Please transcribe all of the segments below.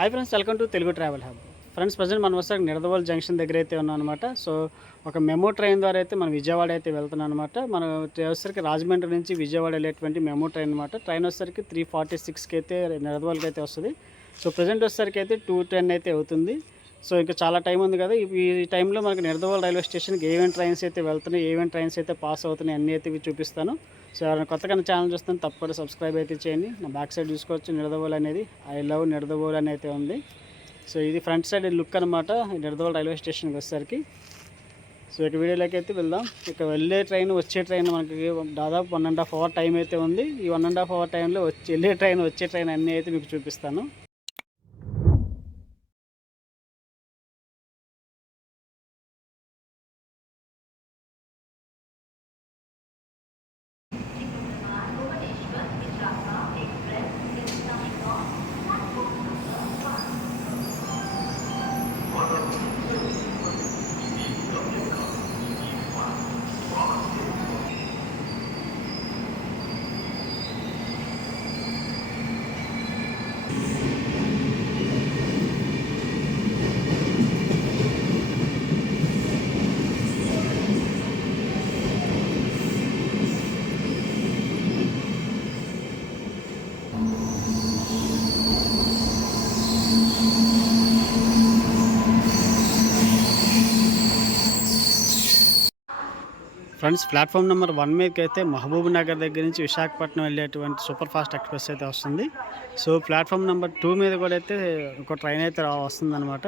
Hi friends, welcome to Telugu travel hub. Friends, present మనం వస్తే నిడదవోలు జంక్షన్ దగ్గర అయితే ఉన్నాం అనమాట. సో ఒక మెమో ట్రైన్ ద్వారా అయితే మనం విజయవాడ అయితే వెళ్తున్నాం అనమాట. మనం వచ్చేసరికి రాజమండ్రి నుంచి విజయవాడ వెళ్ళేటువంటి మెమో ట్రైన్ అనమాట. ట్రైన్ వచ్చేసరికి 3:46కి అయితే నిడదవోలుకి అయితే వస్తుంది. సో ప్రజెంట్ వచ్చేసరికి అయితే 2:10 అయితే అవుతుంది. సో ఇంకా చాలా టైం ఉంది కదా. ఈ టైంలో మనకి నిడదవోలు రైల్వే స్టేషన్కి ఏమేమి ట్రైన్స్ అయితే వెళ్తున్నాయి, ఏమేమి ట్రైన్స్ అయితే పాస్ అవుతున్నాయి అన్నీ అయితే ఇవి చూపిస్తాను. సో ఎవరైనా కొత్తగా ఛానల్ చూస్తాను తప్పకుండా సబ్స్క్రైబ్ అయితే చేయండి. నా బ్యాక్ సైడ్ చూసుకోవచ్చు, నిడదవోలు అనేది ఐ లవ్ నిడదవోలు అని అయితే ఉంది. సో ఇది ఫ్రంట్ సైడ్ లుక్ అనమాట నిడదవోలు రైల్వే స్టేషన్కి వచ్చేసరికి. సో ఇక వీడియోలోకి అయితే వెళ్దాం. ఇక వెళ్ళే ట్రైన్ వచ్చే ట్రైన్ మనకి దాదాపు 1.5 అవర్ టైం అయితే ఉంది. ఈ 1.5 అవర్ టైంలో వెళ్ళే ట్రైన్ వచ్చే ట్రైన్ అన్నీ అయితే మీకు చూపిస్తాను. ఫ్రెండ్స్, ప్లాట్ఫామ్ నెంబర్ 1 మీదకి అయితే మహబూబ్ నగర్ దగ్గర నుంచి విశాఖపట్నం వెళ్ళేటువంటి సూపర్ ఫాస్ట్ ఎక్స్ప్రెస్ అయితే వస్తుంది. సో ప్లాట్ఫామ్ నెంబర్ 2 మీద కూడా అయితే ఒక ట్రైన్ అయితే వస్తుంది అనమాట.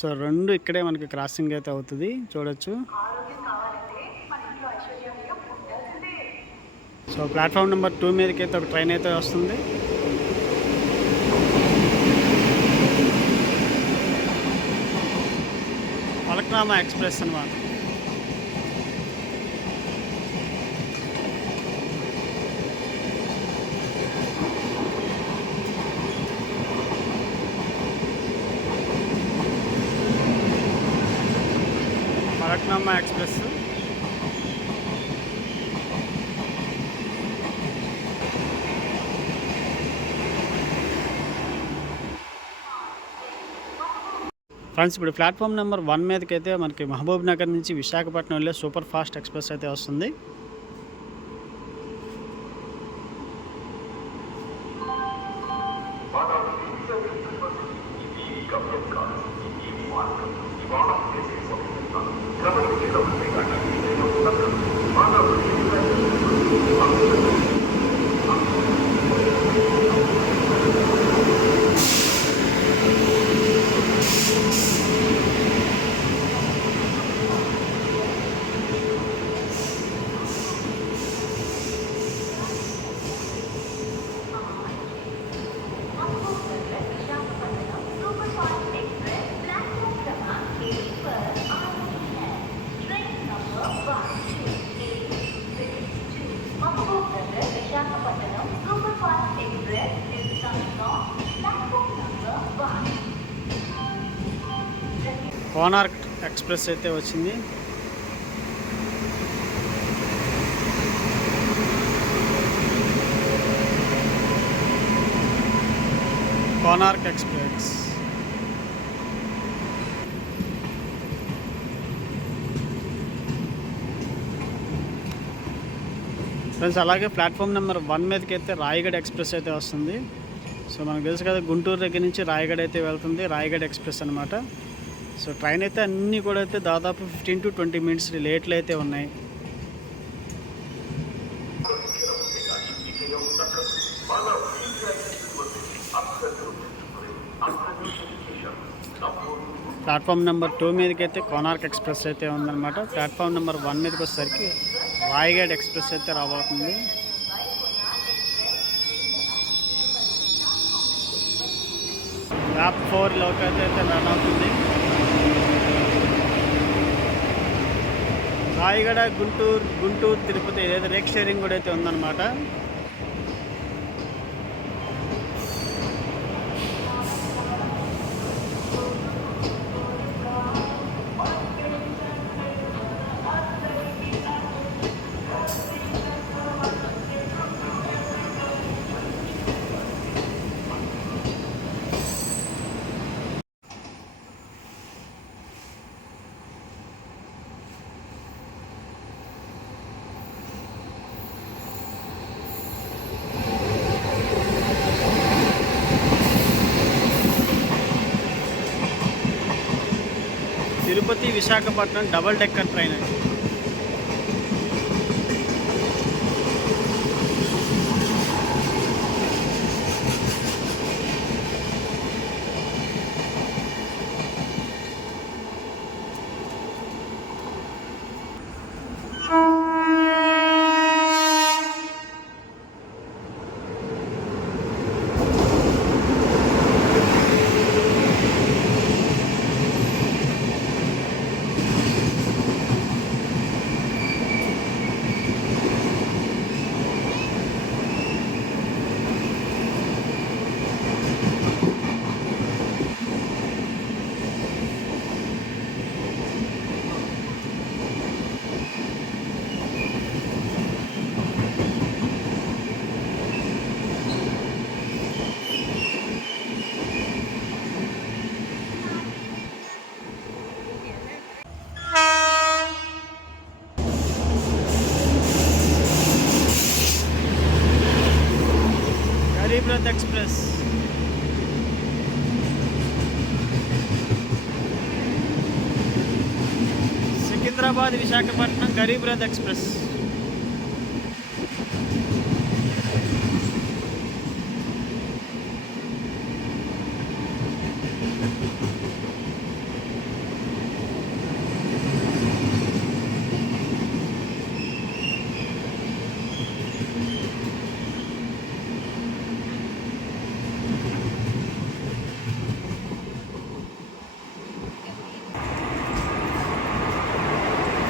సో రెండు ఇక్కడే మనకి క్రాసింగ్ అయితే అవుతుంది, చూడొచ్చు. సో ప్లాట్ఫామ్ నెంబర్ 2 మీదకి అయితే ఒక ట్రైన్ అయితే వస్తుంది. ఫలక్నామా ఎక్స్ప్రెస్ అనమాట. ఫలక్నామా ఎక్స్ప్రెస్ ఫ్రెండ్స్, ఇప్పుడు ప్లాట్ఫామ్ నెంబర్ 1 మీదకి అయితే మనకి మహబూబ్ నగర్ నుంచి విశాఖపట్నం వెళ్ళే సూపర్ ఫాస్ట్ ఎక్స్ప్రెస్ అయితే వస్తుంది. కోనార్క్ ఎక్స్ప్రెస్ అయితే వచ్చింది. కోనార్క్ ఎక్స్ప్రెస్ ఫ్రెండ్స్, అలాగే ప్లాట్ఫామ్ నెంబర్ 1 మీదకి అయితే రాయగఢ్ ఎక్స్ప్రెస్ అయితే వస్తుంది. సో మనకు తెలుసు కదా, గుంటూరు దగ్గర నుంచి రాయగఢ్ అయితే వెళ్తుంది, రాయగఢ్ ఎక్స్ప్రెస్ అనమాట. సో ట్రైన్ అయితే అన్నీ కూడా అయితే దాదాపు 15 to 20 మినిట్స్ లేట్లు అయితే ఉన్నాయి. ప్లాట్ఫామ్ నెంబర్ 2 మీదకి అయితే కోనార్క్ ఎక్స్ప్రెస్ అయితే ఉందన్నమాట. ప్లాట్ఫామ్ నెంబర్ 1 మీదకి వచ్చేసరికి రాయగఢ్ ఎక్స్ప్రెస్ అయితే రాబోతుంది. ల్యాప్ 4 లోకి అయితే రన్ అవుతుంది. రాయగడ గుంటూరు తిరుపతి ఏదైతే రేక్ షేరింగ్ కూడా అయితే ఉందన్నమాట. Tirupati Visakhapatnam double decker train అండి. Garib Rath express Secunderabad Visakhapatnam Garib Rath express.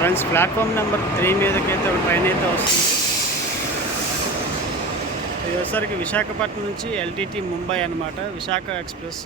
Friends, platform number 3 మీదకైతే ఒక ట్రైన్ అయితే వస్తుంది. ఇది వచ్చేసరికి విశాఖపట్నం నుంచి ఎల్టీటీ ముంబై అనమాట, Visakha express.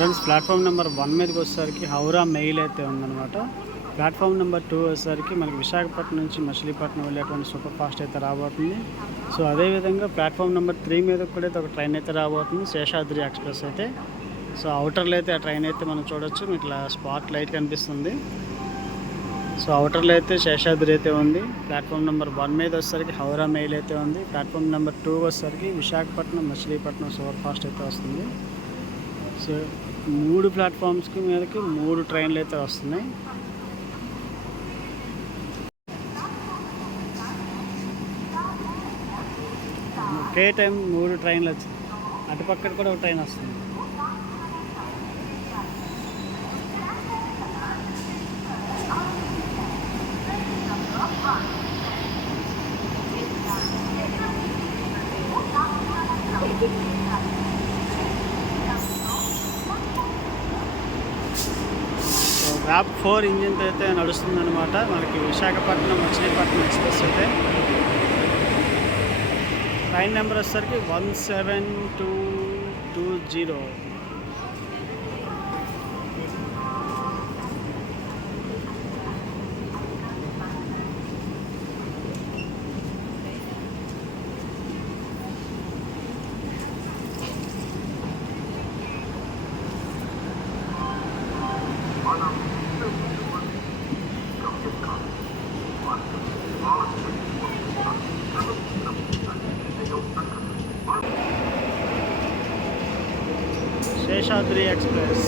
Friends, platform number 1 మీదకి వచ్చేసరికి హౌరా మెయిల్ అయితే ఉందన్నమాట. ప్లాట్ఫామ్ నెంబర్ 2 వచ్చేసరికి మనకి విశాఖపట్నం నుంచి మచిలీపట్నం వెళ్ళేటువంటి సూపర్ ఫాస్ట్ అయితే రాబోతుంది. సో అదేవిధంగా ప్లాట్ఫామ్ నెంబర్ 3 మీద కూడా అయితే ఒక ట్రైన్ అయితే రాబోతుంది, శేషాద్రి ఎక్స్ప్రెస్ అయితే. సో అవుటర్లో అయితే ఆ ట్రైన్ అయితే మనం చూడొచ్చు, ఇట్లా స్పాట్ లైట్ కనిపిస్తుంది. సో అవుటర్లో అయితే శేషాద్రి అయితే ఉంది. ప్లాట్ఫామ్ నెంబర్ 1 మీద వచ్చేసరికి హౌరా మెయిల్ అయితే ఉంది. ప్లాట్ఫామ్ నెంబర్ 2 వచ్చేసరికి విశాఖపట్నం మచిలీపట్నం సూపర్ ఫాస్ట్ అయితే వస్తుంది. సో 3 ప్లాట్ఫామ్స్కి మీదకి 3 ట్రైన్లు అయితే వస్తున్నాయి. ఒకే టైం 3 ట్రైన్లు వచ్చింది. అటుపక్కన కూడా ఒక ట్రైన్ వస్తుంది. ర్యాప్ 4 ఇంజిన్తో అయితే నడుస్తుందన్నమాట మనకి విశాఖపట్నం మచిలీపట్నం ఎక్స్ప్రెస్ అయితే. ట్రైన్ నెంబర్ వచ్చేసరికి 17220. శేషాద్రి ఎక్స్ప్రెస్.